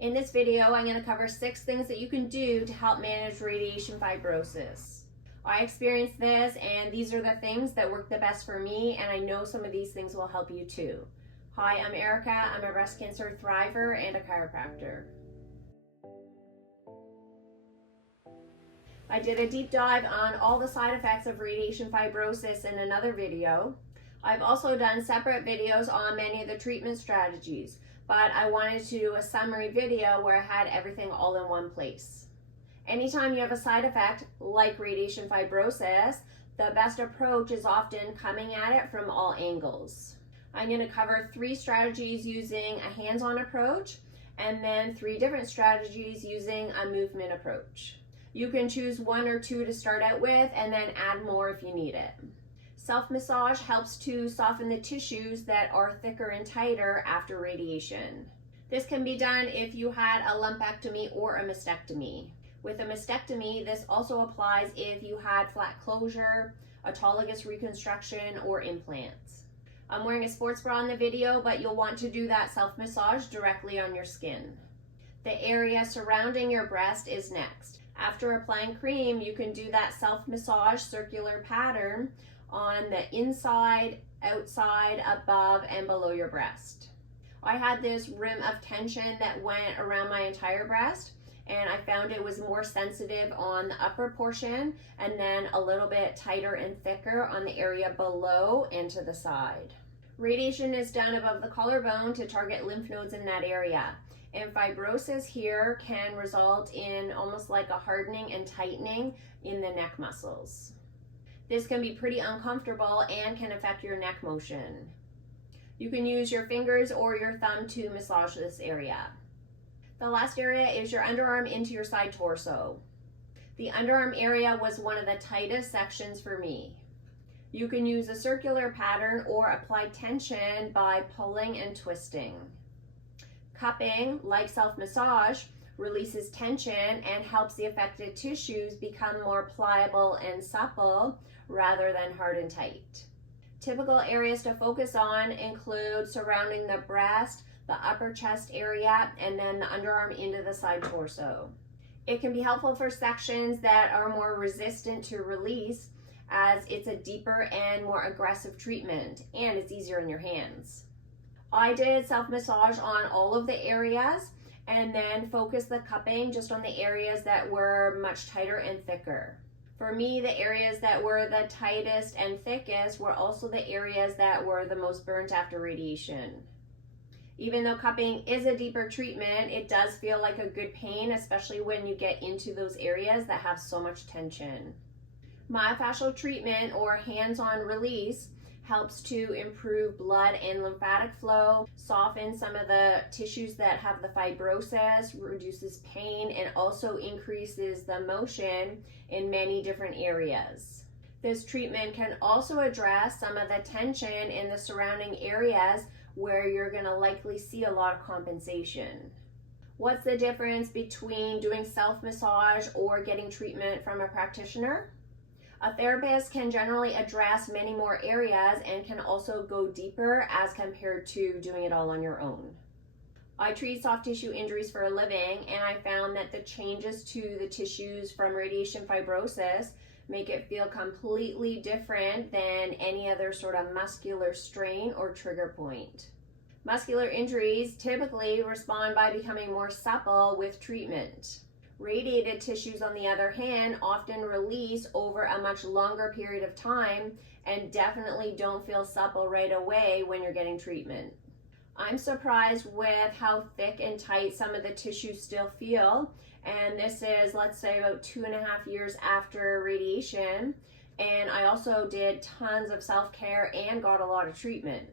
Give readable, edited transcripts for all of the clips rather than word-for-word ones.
In this video, I'm going to cover 6 things that you can do to help manage radiation fibrosis. I experienced this, and these are the things that work the best for me, and I know some of these things will help you too. Hi, I'm Erica. I'm a breast cancer thriver and a chiropractor. I did a deep dive on all the side effects of radiation fibrosis in another video. I've also done separate videos on many of the treatment strategies, but I wanted to do a summary video where I had everything all in one place. Anytime you have a side effect like radiation fibrosis, the best approach is often coming at it from all angles. I'm going to cover 3 strategies using a hands-on approach, and then 3 different strategies using a movement approach. You can choose 1 or 2 to start out with and then add more if you need it. Self-massage helps to soften the tissues that are thicker and tighter after radiation. This can be done if you had a lumpectomy or a mastectomy. With a mastectomy, this also applies if you had flat closure, autologous reconstruction, or implants. I'm wearing a sports bra in the video, but you'll want to do that self-massage directly on your skin. The area surrounding your breast is next. After applying cream, you can do that self-massage circular pattern on the inside, outside, above, and below your breast. I had this rim of tension that went around my entire breast, and I found it was more sensitive on the upper portion and then a little bit tighter and thicker on the area below and to the side. Radiation is done above the collarbone to target lymph nodes in that area, and fibrosis here can result in almost like a hardening and tightening in the neck muscles. This can be pretty uncomfortable and can affect your neck motion. You can use your fingers or your thumb to massage this area. The last area is your underarm into your side torso. The underarm area was one of the tightest sections for me. You can use a circular pattern or apply tension by pulling and twisting. Cupping, like self-massage, releases tension and helps the affected tissues become more pliable and supple rather than hard and tight. Typical areas to focus on include surrounding the breast, the upper chest area, and then the underarm into the side torso. It can be helpful for sections that are more resistant to release, as it's a deeper and more aggressive treatment, and it's easier in your hands. I did self-massage on all of the areas and then focused the cupping just on the areas that were much tighter and thicker. For me, the areas that were the tightest and thickest were also the areas that were the most burnt after radiation. Even though cupping is a deeper treatment, it does feel like a good pain, especially when you get into those areas that have so much tension. Myofascial treatment or hands-on release helps to improve blood and lymphatic flow, soften some of the tissues that have the fibrosis, reduces pain, and also increases the motion in many different areas. This treatment can also address some of the tension in the surrounding areas where you're going to likely see a lot of compensation. What's the difference between doing self-massage or getting treatment from a practitioner? A therapist can generally address many more areas and can also go deeper as compared to doing it all on your own. I treat soft tissue injuries for a living, and I found that the changes to the tissues from radiation fibrosis make it feel completely different than any other sort of muscular strain or trigger point. Muscular injuries typically respond by becoming more supple with treatment. Radiated tissues, on the other hand, often release over a much longer period of time and definitely don't feel supple right away when you're getting treatment. I'm surprised with how thick and tight some of the tissues still feel, and this is, let's say, about 2.5 years after radiation, and I also did tons of self-care and got a lot of treatment.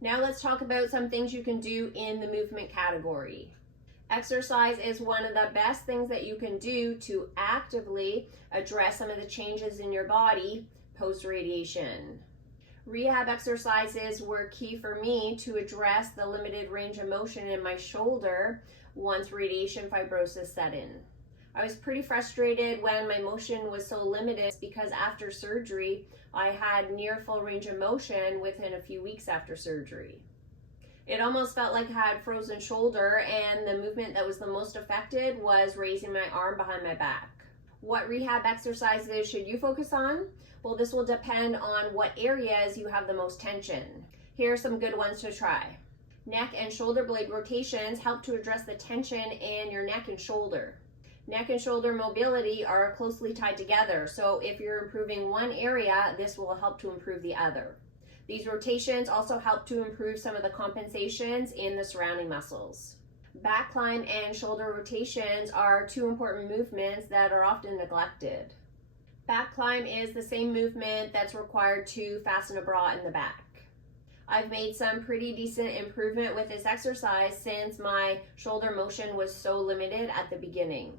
Now let's talk about some things you can do in the movement category. Exercise is one of the best things that you can do to actively address some of the changes in your body post-radiation. Rehab exercises were key for me to address the limited range of motion in my shoulder once radiation fibrosis set in. I was pretty frustrated when my motion was so limited because after surgery, I had near full range of motion within a few weeks after surgery. It almost felt like I had frozen shoulder, and the movement that was the most affected was raising my arm behind my back. What rehab exercises should you focus on? Well, this will depend on what areas you have the most tension. Here are some good ones to try. Neck and shoulder blade rotations help to address the tension in your neck and shoulder. Neck and shoulder mobility are closely tied together, so if you're improving one area, this will help to improve the other. These rotations also help to improve some of the compensations in the surrounding muscles. Back climb and shoulder rotations are two important movements that are often neglected. Back climb is the same movement that's required to fasten a bra in the back. I've made some pretty decent improvement with this exercise since my shoulder motion was so limited at the beginning.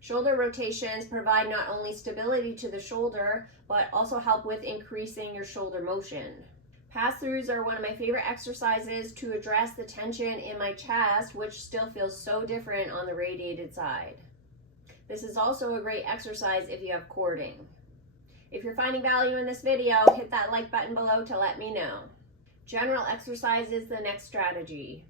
Shoulder rotations provide not only stability to the shoulder, but also help with increasing your shoulder motion. Pass-throughs are one of my favorite exercises to address the tension in my chest, which still feels so different on the radiated side. This is also a great exercise if you have cording. If you're finding value in this video, hit that like button below to let me know. General exercise is the next strategy.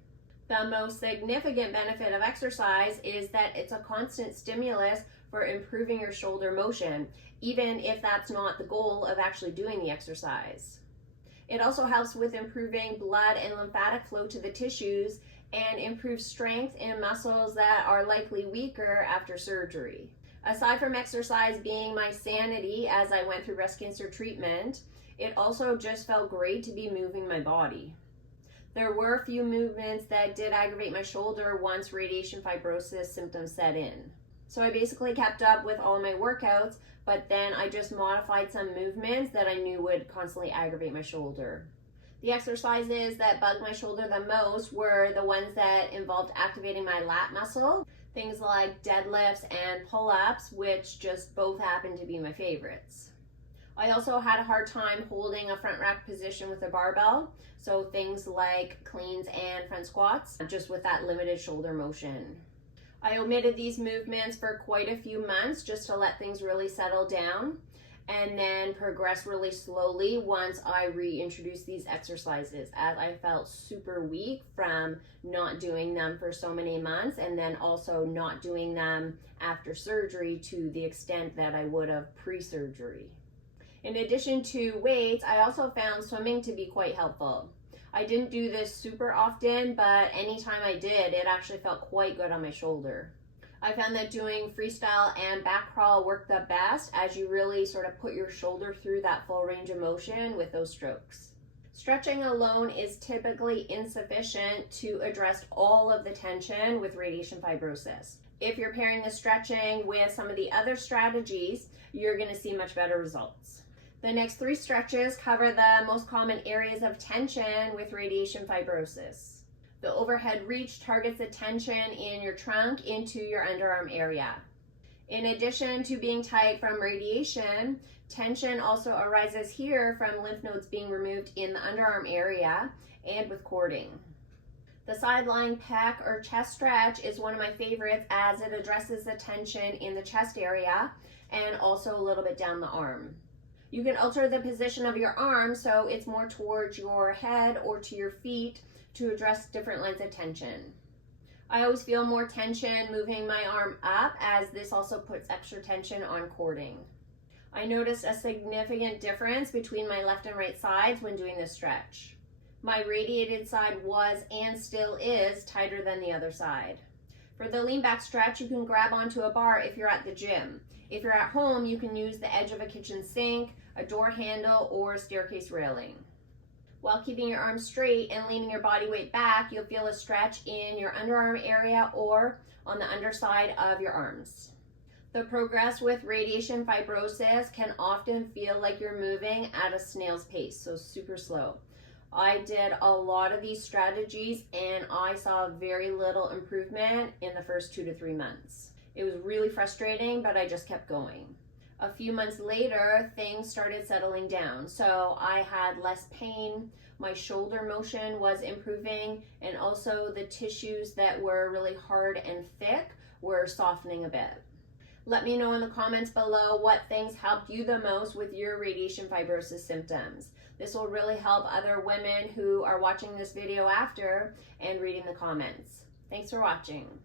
The most significant benefit of exercise is that it's a constant stimulus for improving your shoulder motion, even if that's not the goal of actually doing the exercise. It also helps with improving blood and lymphatic flow to the tissues and improves strength in muscles that are likely weaker after surgery. Aside from exercise being my sanity as I went through breast cancer treatment, it also just felt great to be moving my body. There were a few movements that did aggravate my shoulder once radiation fibrosis symptoms set in. So I basically kept up with all my workouts, but then I just modified some movements that I knew would constantly aggravate my shoulder. The exercises that bugged my shoulder the most were the ones that involved activating my lat muscle, things like deadlifts and pull-ups, which just both happened to be my favorites. I also had a hard time holding a front rack position with a barbell, so things like cleans and front squats, just with that limited shoulder motion. I omitted these movements for quite a few months just to let things really settle down, and then progress really slowly once I reintroduced these exercises, as I felt super weak from not doing them for so many months, and then also not doing them after surgery to the extent that I would have pre-surgery. In addition to weights, I also found swimming to be quite helpful. I didn't do this super often, but anytime I did, it actually felt quite good on my shoulder. I found that doing freestyle and back crawl worked the best, as you really sort of put your shoulder through that full range of motion with those strokes. Stretching alone is typically insufficient to address all of the tension with radiation fibrosis. If you're pairing the stretching with some of the other strategies, you're going to see much better results. The next three stretches cover the most common areas of tension with radiation fibrosis. The overhead reach targets the tension in your trunk into your underarm area. In addition to being tight from radiation, tension also arises here from lymph nodes being removed in the underarm area and with cording. The side lying pec or chest stretch is one of my favorites, as it addresses the tension in the chest area and also a little bit down the arm. You can alter the position of your arm so it's more towards your head or to your feet to address different lines of tension. I always feel more tension moving my arm up, as this also puts extra tension on cording. I noticed a significant difference between my left and right sides when doing this stretch. My radiated side was and still is tighter than the other side. For the lean back stretch, you can grab onto a bar if you're at the gym. If you're at home, you can use the edge of a kitchen sink, a door handle, or a staircase railing. While keeping your arms straight and leaning your body weight back, you'll feel a stretch in your underarm area or on the underside of your arms. The progress with radiation fibrosis can often feel like you're moving at a snail's pace, so super slow. I did a lot of these strategies and I saw very little improvement in the first 2 to 3 months. It was really frustrating, but I just kept going. A few months later, things started settling down. So I had less pain, my shoulder motion was improving, and also the tissues that were really hard and thick were softening a bit. Let me know in the comments below what things helped you the most with your radiation fibrosis symptoms. This will really help other women who are watching this video after and reading the comments. Thanks for watching.